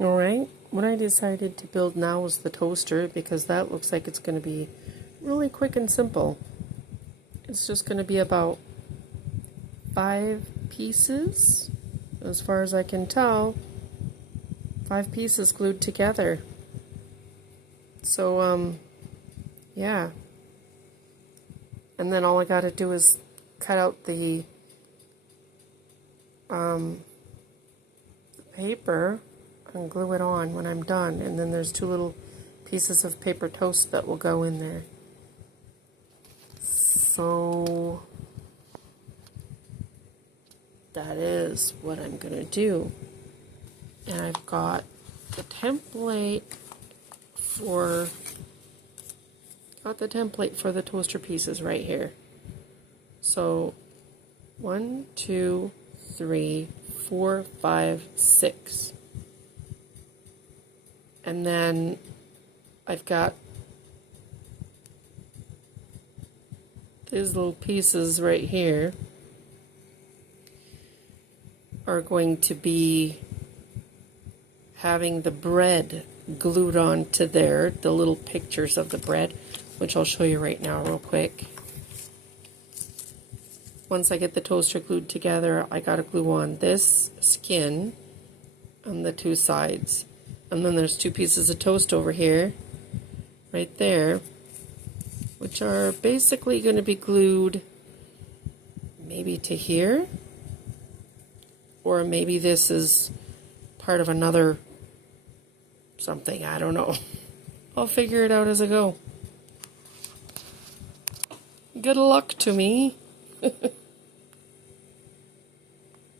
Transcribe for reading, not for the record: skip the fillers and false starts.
Alright, what I decided to build now was the toaster because that looks like it's going to be really quick and simple. It's just going to be about 5 pieces, as far as I can tell. 5 pieces glued together. So, yeah. And then all I got to do is cut out the paper and glue it on when I'm done. And then there's 2 little pieces of paper toast that will go in there. So that is what I'm going to do. And I've got the template for the toaster pieces right here. So 1, 2, 3, 4, 5, 6. And then I've got these little pieces right here are going to be having the bread glued onto there, the little pictures of the bread, which I'll show you right now real quick. Once I get the toaster glued together, I gotta glue on this skin on the 2 sides. And then there's 2 pieces of toast over here, right there, which are basically going to be glued maybe to here, or maybe this is part of another something, I don't know. I'll figure it out as I go. Good luck to me.